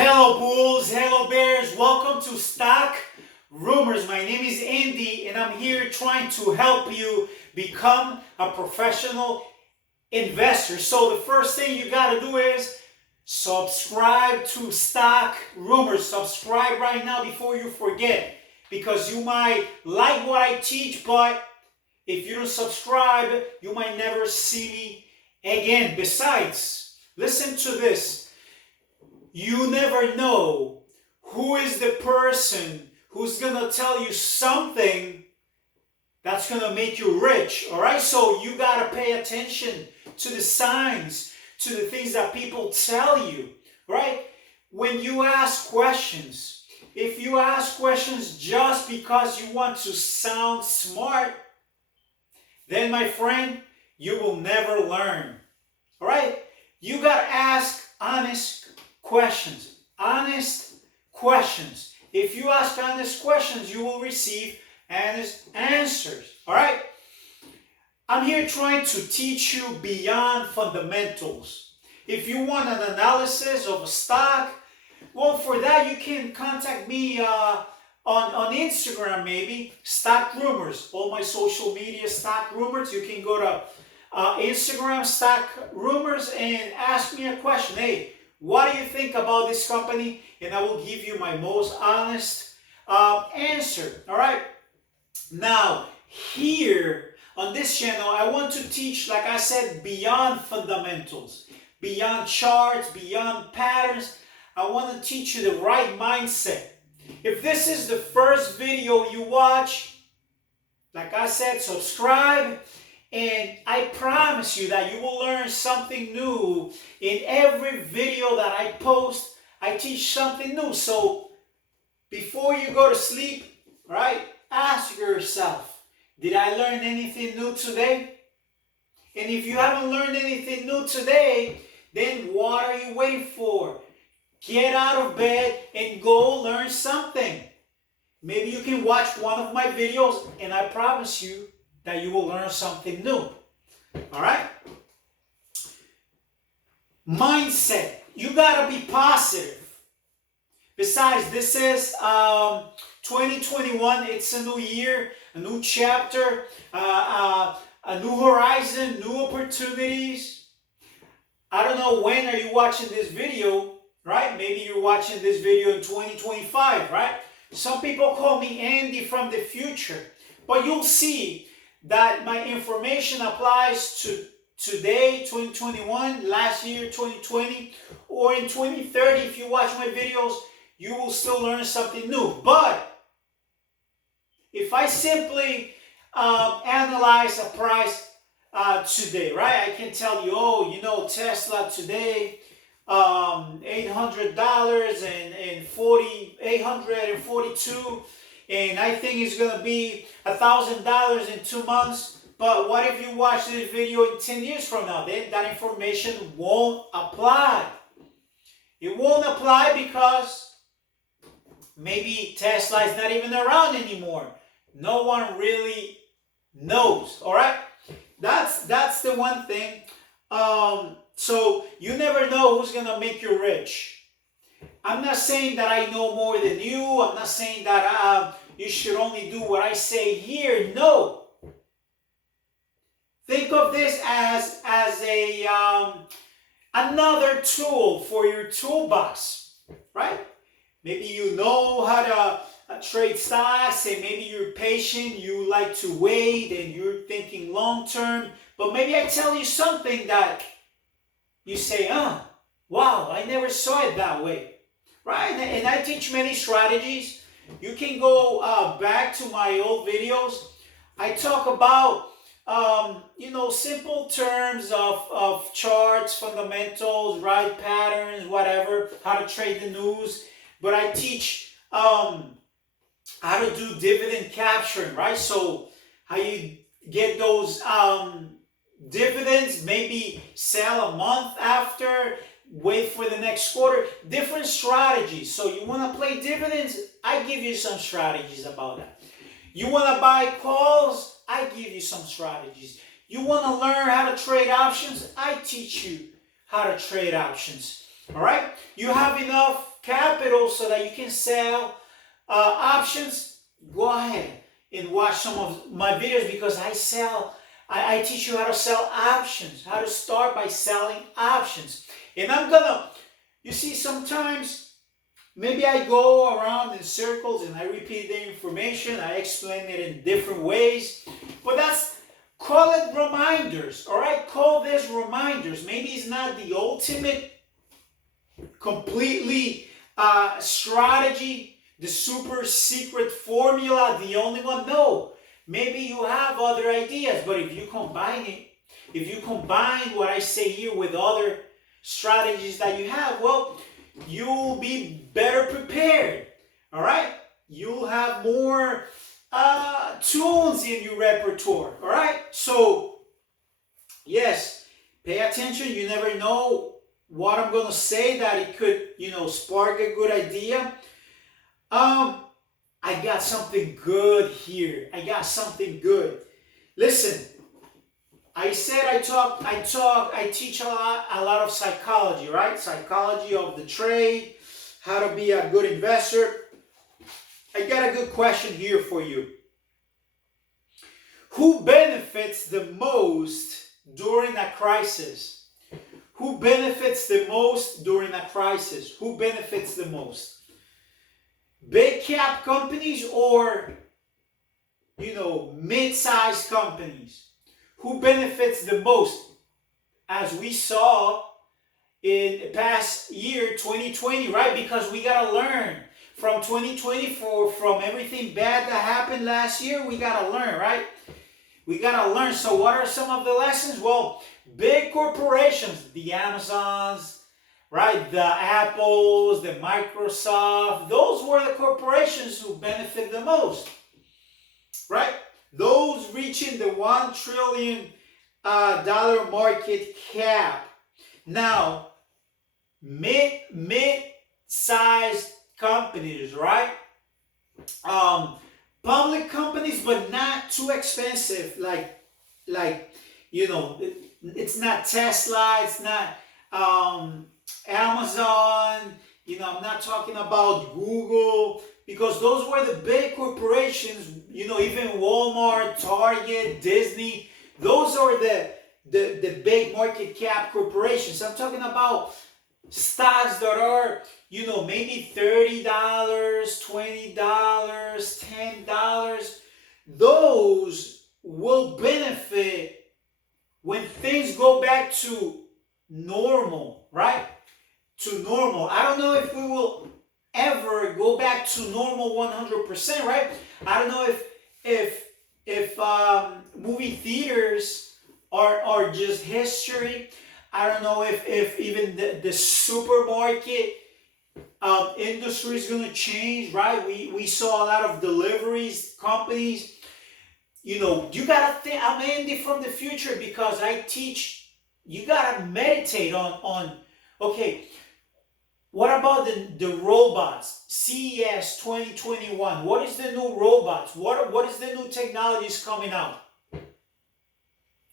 Hello Bulls, hello Bears, welcome to Stock Rumors. My name is Andy and I'm here trying to help you become a professional investor. So the first thing you got to do is subscribe to Stock Rumors. Subscribe right now before you forget, because you might like what I teach, but if you don't subscribe, you might never see me again. Besides, listen to this. You never know who is the person who's going to tell you something that's going to make you rich. All right? So you got to pay attention to the signs, to the things that people tell you. Right? When you ask questions, if you ask questions just because you want to sound smart, then my friend, you will never learn. All right? You got to ask honest questions. Honest questions. If you ask honest questions, you will receive honest answers. All right? I'm here trying to teach you beyond fundamentals. If you want an analysis of a stock, well, for that you can contact me on Instagram, maybe Stock Rumors. All my social media, Stock Rumors. You can go to Instagram, Stock Rumors, and ask me a question. Hey, what do you think about this company? And I will give you my most honest answer. All right. Now, here on this channel, I want to teach, like I said, beyond fundamentals, beyond charts, beyond patterns. I want to teach you the right mindset. If this is the first video you watch, like I said, subscribe. And I promise you that you will learn something new. In every video that I post, I teach something new. So before you go to sleep, right, ask yourself, did I learn anything new today? And if you haven't learned anything new today, then what are you waiting for? Get out of bed and go learn something. Maybe you can watch one of my videos and I promise you that you will learn something new. All right? Mindset. You got to be positive. Besides, this is 2021. It's a new year, a new chapter, a new horizon, new opportunities. I don't know when are you watching this video, right? Maybe you're watching this video in 2025, right? Some people call me Andy from the future. But you'll see that my information applies to today, 2021, last year, 2020, or in 2030. If you watch my videos, you will still learn something new. But if I simply analyze a price today, right? I can tell you, oh, you know, Tesla today, $800 and 842. And I think it's going to be $1,000 in 2 months. But what if you watch this video in 10 years from now? Then that information won't apply. It won't apply because maybe Tesla is not even around anymore. No one really knows. All right? That's the one thing. So you never know who's going to make you rich. I'm not saying that I know more than you. I'm not saying that you should only do what I say here. No. Think of this as a another tool for your toolbox, right? Maybe you know how to trade stocks, and maybe you're patient. You like to wait, and you're thinking long term. But maybe I tell you something that you say, wow, I never saw it that way. Right? And I teach many strategies. You can go back to my old videos. I talk about, simple terms of charts, fundamentals, right, patterns, whatever, how to trade the news. But I teach how to do dividend capturing, right? So how you get those dividends, maybe sell a month after, wait for the next quarter, different strategies. So you want to play dividends? I give you some strategies about that. You want to buy calls? I give you some strategies. You want to learn how to trade options? I teach you how to trade options. All right? You have enough capital so that you can sell options, go ahead and watch some of my videos, because I teach you how to sell options, how to start by selling options. And you see, sometimes maybe I go around in circles and I repeat the information, I explain it in different ways, but call it reminders, all right? Call this reminders. Maybe it's not the ultimate, completely strategy, the super secret formula, the only one. No, maybe you have other ideas, but if you combine what I say here with other strategies that you have, well, you'll be better prepared, all right? You'll have more tools in your repertoire, all right? So, yes, pay attention. You never know what I'm going to say that it could, spark a good idea. I got something good here. I got something good. Listen, I said I teach a lot of psychology, right? Psychology of the trade, how to be a good investor. I got a good question here for you. Who benefits the most during a crisis? Who benefits the most during a crisis? Who benefits the most? Big cap companies or, mid-sized companies? Who benefits the most? As we saw in the past year, 2020, right? Because we got to learn from 2020, from everything bad that happened last year. We got to learn, right? We got to learn. So what are some of the lessons? Well, big corporations, the Amazons, right? The Apples, the Microsoft, those were the corporations who benefit the most, right? Those reaching the $1 trillion market cap. Now, mid-sized companies, right? Public companies, but not too expensive. It's not Tesla, it's not Amazon. I'm not talking about Google, because those were the big corporations. Even Walmart, Target, Disney. Those are the big market cap corporations. I'm talking about stocks that are, maybe $30, $20, $10. Those will benefit when things go back to normal, right? To normal. I don't know if we will ever go back to normal 100%, right? I don't know if movie theaters are just history. I don't know if even the supermarket industry is going to change, right? We saw a lot of deliveries companies. You got to think. I'm Andy from the future, because I teach. You got to meditate on okay, what about the robots? CES 2021. What is the new robots? What is the new technologies coming out?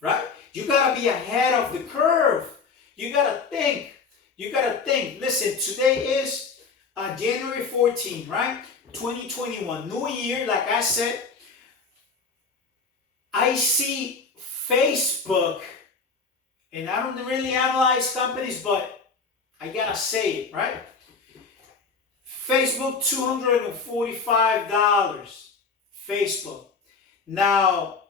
Right? You got to be ahead of the curve. You got to think. Listen, today is January 14, right? 2021. New year, like I said. I see Facebook, and I don't really analyze companies, but I gotta say it, right? Facebook, $245. Facebook. Now,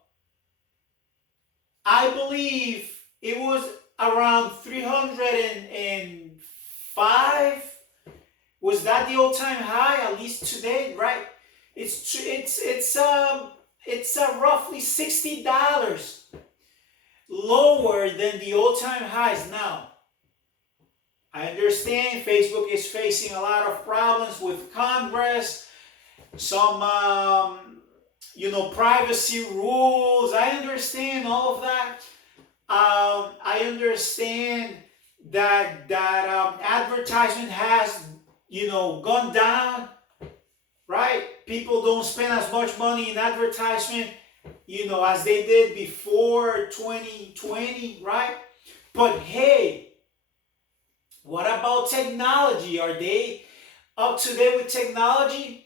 I believe it was around 305. Was that the all-time high? At least today, right? It's roughly $60 lower than the all-time highs. Now, I understand Facebook is facing a lot of problems with Congress, some privacy rules. I understand all of that. I understand that advertisement has gone down, right? People don't spend as much money in advertisement, as they did before 2020, right? But hey, what about technology? Are they up to date with technology?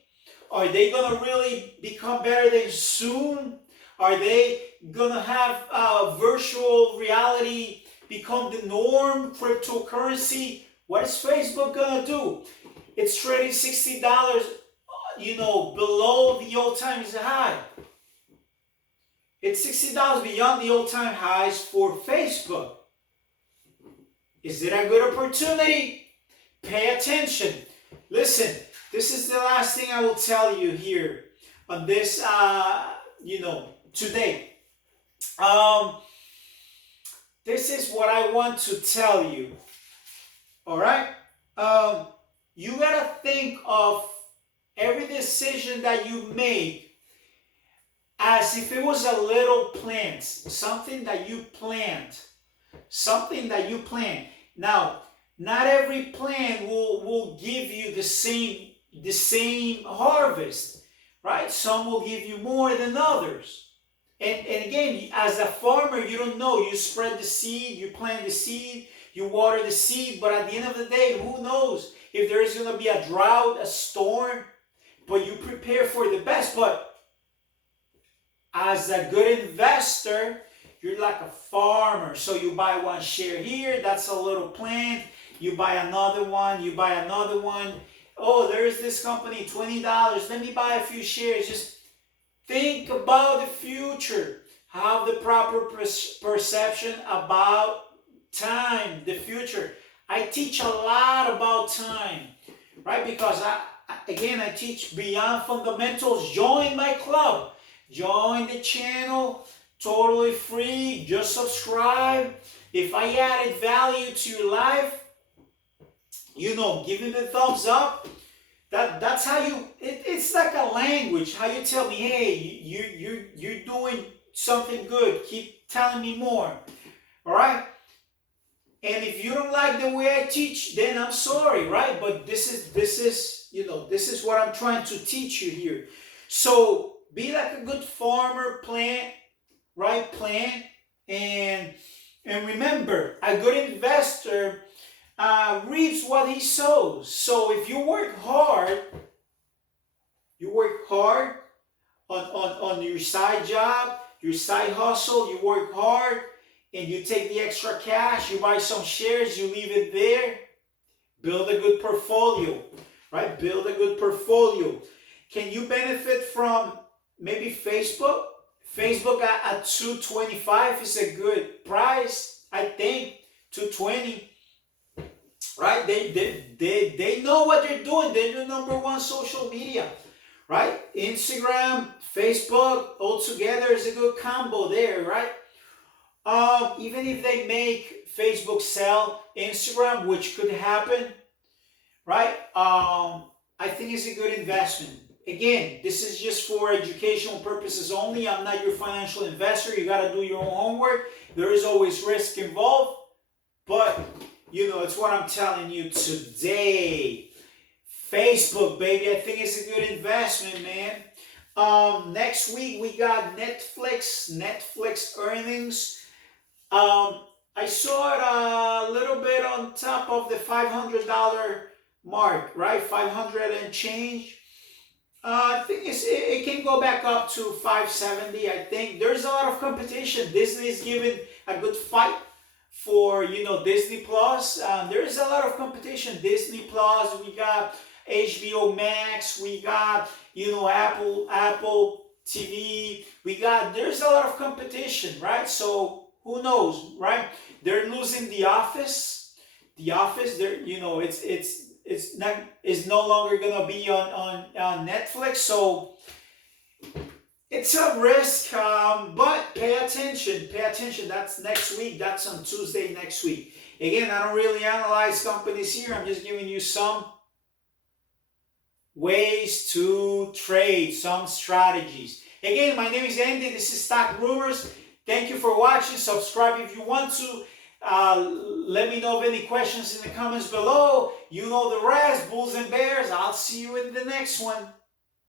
Are they gonna really become better than Zoom? Are they gonna have virtual reality become the norm? Cryptocurrency? What is Facebook gonna do? It's trading $60, below the all-time high. It's $60 beyond the all-time highs for Facebook. Is it a good opportunity? Pay attention. Listen, this is the last thing I will tell you here on this, today. This is what I want to tell you. All right? You gotta think of every decision that you make as if it was a little plant, something that you plant. Now, not every plant will give you the same harvest, right? Some will give you more than others. And again, as a farmer, you don't know. You spread the seed, you plant the seed, you water the seed, but at the end of the day, who knows if there is going to be a drought, a storm, but you prepare for the best. But as a good investor, you're like a farmer. So you buy one share here, that's a little plant. You buy another one, you buy another one. Oh, there's this company, $20. Let me buy a few shares. Just think about the future. Have the proper perception about time, the future. I teach a lot about time, right? Because I teach beyond fundamentals. Join my club. Join the channel, totally free. Just subscribe. If I added value to your life, give me the thumbs up. That's how it's like a language. How you tell me, hey, you're doing something good. Keep telling me more. All right? And if you don't like the way I teach, then I'm sorry, right? But this is what I'm trying to teach you here. So be like a good farmer, plant, right? Plant. And remember, a good investor reaps what he sows. So if you work hard on your side job, your side hustle, you work hard, and you take the extra cash, you buy some shares, you leave it there, build a good portfolio, right? Build a good portfolio. Can you benefit from maybe Facebook? Facebook at $2.25 is a good price, I think, $2.20. Right? They know what they're doing. They're the number one social media, right? Instagram, Facebook, all together is a good combo there, right? Even if they make Facebook sell Instagram, which could happen, right? I think it's a good investment. Again, this is just for educational purposes only. I'm not your financial investor. You got to do your own homework. There is always risk involved, but it's what I'm telling you today. Facebook, baby, I think it's a good investment, man. Next week we got Netflix earnings. I saw it a little bit on top of the $500 mark, right? 500 and change. I think it can go back up to 570. I think there's a lot of competition. Disney is giving a good fight for Disney Plus. There is a lot of competition. Disney Plus, we got HBO Max, we got Apple TV. There's a lot of competition, right? So who knows, right? They're losing The Office. The Office, it's no longer gonna be on Netflix. So it's a risk, but pay attention. That's next week. That's on Tuesday next week. Again, I don't really analyze companies here. I'm just giving you some ways to trade, some strategies. Again, my name is Andy. This is Stock Rumors. Thank you for watching. Subscribe if you want to. Let me know of any questions in the comments below. You know the rest. Bulls and Bears. I'll see you in the next one.